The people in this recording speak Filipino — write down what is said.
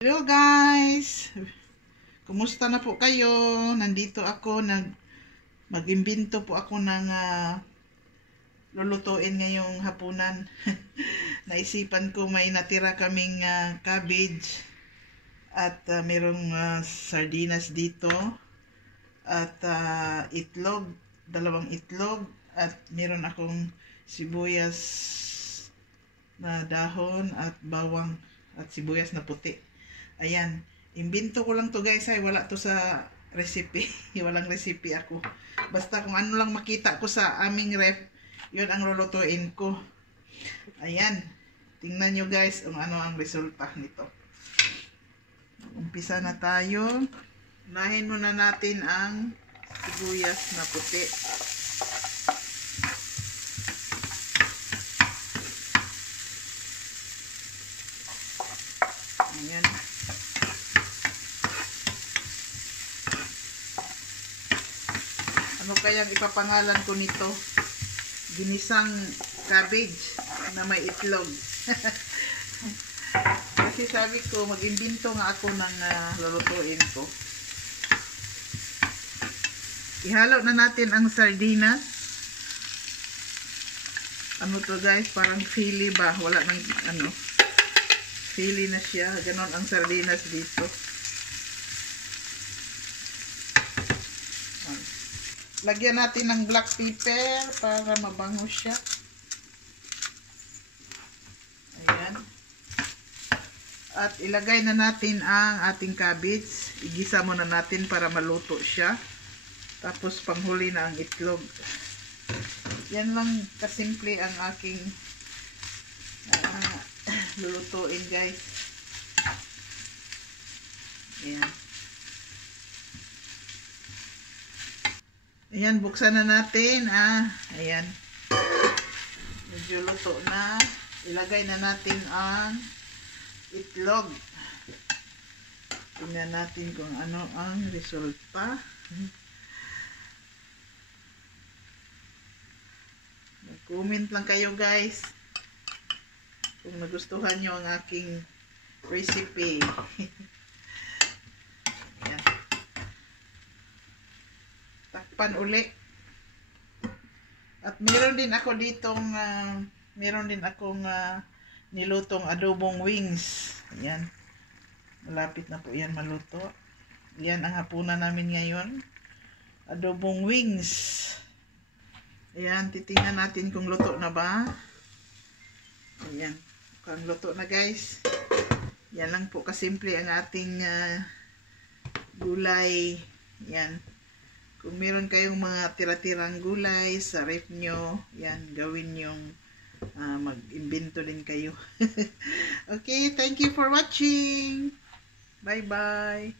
Hello guys! Kumusta na po kayo? Nandito ako, mag-imbento po ako ng lulutuin ngayong hapunan. Naisipan ko may natira kaming cabbage at mayroong sardinas dito at itlog, dalawang itlog at meron akong sibuyas na dahon at bawang at sibuyas na puti. Ayan, imbento ko lang to guys, ay wala to sa recipe. Walang recipe ako. Basta kung ano lang makita ko sa aming ref, yun ang lulutuin ko. Ayan, tingnan nyo guys kung ano ang resulta nito. Umpisa na tayo. Unahin muna natin ang sibuyas na puti. Ayan. Ano kayang ipapangalan ko nito? Ginisang cabbage na may itlog. Kasi sabi ko, mag-imbento nga ako ng lulutuin ko. Ihalo na natin ang sardinas. Ano to guys? Parang fili ba? Wala nang ano. Fili na siya. Ganon ang sardinas dito. Lagyan natin ng black pepper para mabango siya. Ayan. At ilagay na natin ang ating cabbage. Igisa muna natin para maluto siya. Tapos panghuli na ang itlog. Yan lang kasimple ang aking lulutuin guys. Ayan. Ayan, buksan na natin. Ayan. Medyo luto na. Ilagay na natin ang itlog. Tingnan natin kung ano ang resulta. Mag-comment lang kayo guys kung nagustuhan nyo ang aking recipe. Ayan. Takpan uli. At meron din ako ditong nilutong adobong wings. Ayan. Malapit na po yan maluto. Yan ang hapunan namin ngayon. Adobong wings. Ayan, titingnan natin kung luto na ba. Ayan. Mukhang luto na guys. Yan lang po kasimple ang ating gulay. Yan. Kung meron kayong mga tira-tirang gulay sa ref nyo, yan, gawin yung mag-imbento din kayo. Okay, thank you for watching. Bye-bye.